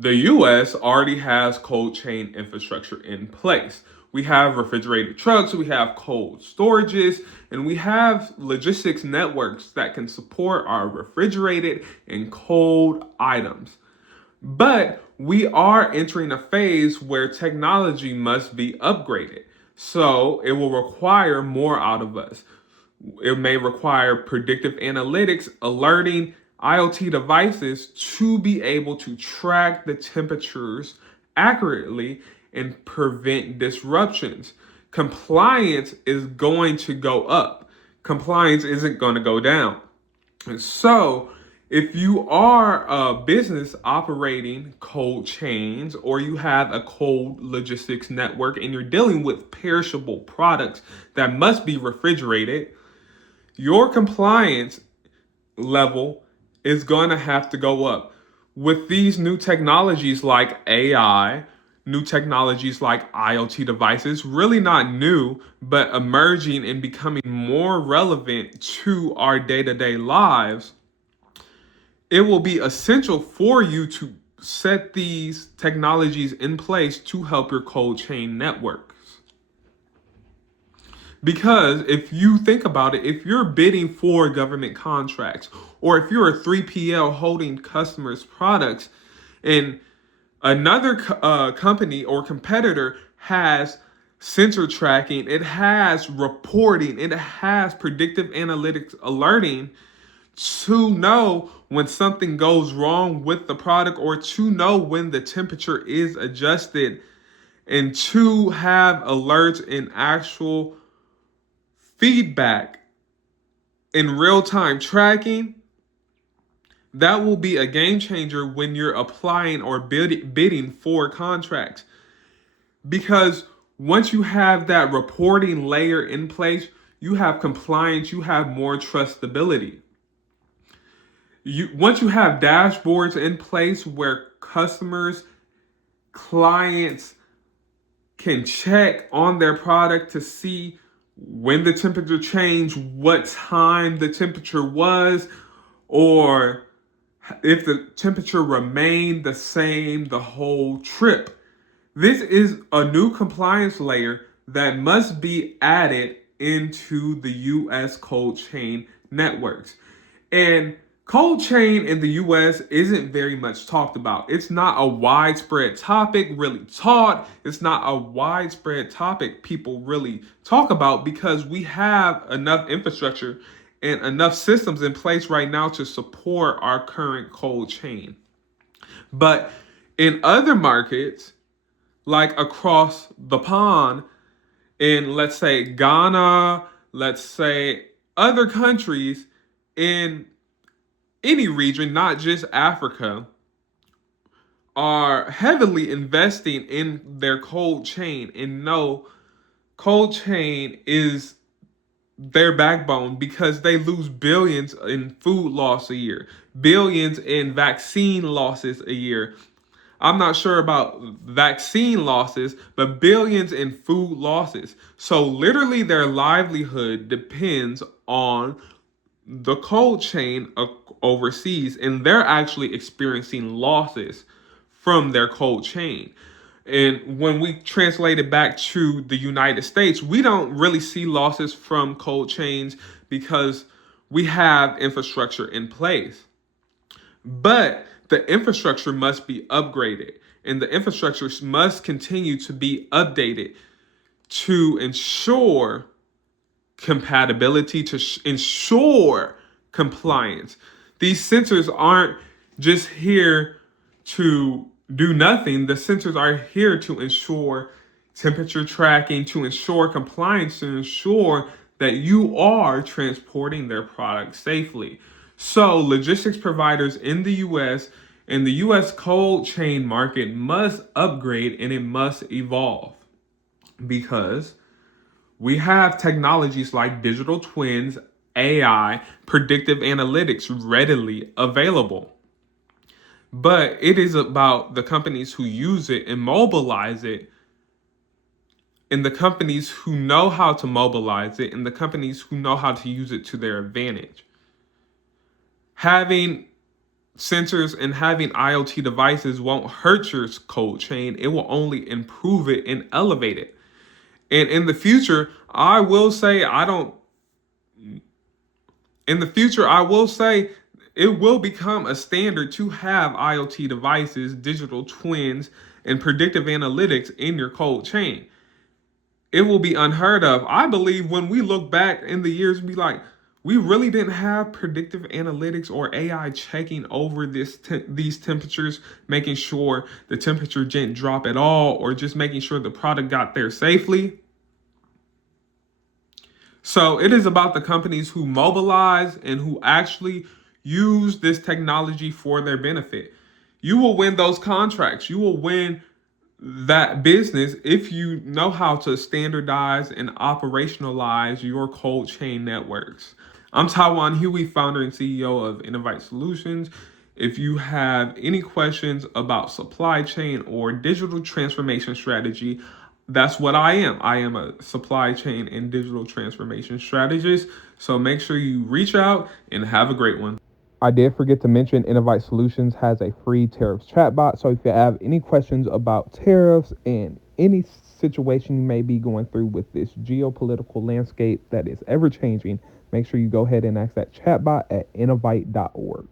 The US already has cold chain infrastructure in place. We have refrigerated trucks, we have cold storages, and we have logistics networks that can support our refrigerated and cold items. But we are entering a phase where technology must be upgraded. So it will require more out of us. It may require predictive analytics, alerting IoT devices to be able to track the temperatures accurately and prevent disruptions. Compliance is going to go up. Compliance isn't going to go down. And so, if you are a business operating cold chains or you have a cold logistics network and you're dealing with perishable products that must be refrigerated, your compliance level is going to have to go up. With these new technologies like AI, new technologies like IoT devices, really not new, but emerging and becoming more relevant to our day to day lives, it will be essential for you to set these technologies in place to help your cold chain networks. Because if you think about it, if you're bidding for government contracts, or if you're a 3PL holding customers' products, and another company or competitor has sensor tracking, it has reporting, it has predictive analytics alerting to know when something goes wrong with the product or to know when the temperature is adjusted and to have alerts and actual feedback in real time tracking, that will be a game changer when you're applying or bidding for contracts. Because once you have that reporting layer in place, you have compliance, you have more trustability. Once you have dashboards in place where customers, clients can check on their product to see when the temperature changed, what time the temperature was, or if the temperature remained the same the whole trip. This is a new compliance layer that must be added into the US cold chain networks. And cold chain in the US isn't very much talked about. It's not a widespread topic really taught. It's not a widespread topic people really talk about because we have enough infrastructure and enough systems in place right now to support our current cold chain. But in other markets, like across the pond, in let's say Ghana, let's say other countries in any region, not just Africa, are heavily investing in their cold chain and know cold chain is their backbone because they lose billions in food loss a year, billions in vaccine losses a year. I'm not sure about vaccine losses, but billions in food losses. So literally their livelihood depends on the cold chain overseas, and they're actually experiencing losses from their cold chain. And when we translate it back to the United States, we don't really see losses from cold chains because we have infrastructure in place. But the infrastructure must be upgraded, and the infrastructure must continue to be updated to ensure compatibility, to ensure compliance. These sensors aren't just here to do nothing. The sensors are here to ensure temperature tracking, to ensure compliance, to ensure that you are transporting their product safely. So, logistics providers in the US and the US cold chain market must upgrade and it must evolve because we have technologies like digital twins, AI, predictive analytics readily available. But it is about the companies who use it and mobilize it, and the companies who know how to mobilize it, and the companies who know how to use it to their advantage. Having sensors and having IoT devices won't hurt your cold chain. It will only improve it and elevate it. And in the future, I will say I don't in the future, I will say it will become a standard to have IoT devices, digital twins, and predictive analytics in your cold chain. It will be unheard of. I believe when we look back in the years, be like, we really didn't have predictive analytics or AI checking over these temperatures, making sure the temperature didn't drop at all, or just making sure the product got there safely. So it is about the companies who mobilize and who actually use this technology for their benefit. You will win those contracts. You will win that business if you know how to standardize and operationalize your cold chain networks. I'm Taiwan Huey, founder and CEO of Innovate Solutions. If you have any questions about supply chain or digital transformation strategy, that's what I am. I am a supply chain and digital transformation strategist. So make sure you reach out and have a great one. I did forget to mention Innovate Solutions has a free tariffs chatbot. So if you have any questions about tariffs and any situation you may be going through with this geopolitical landscape that is ever changing, make sure you go ahead and ask that chatbot at innovate.org.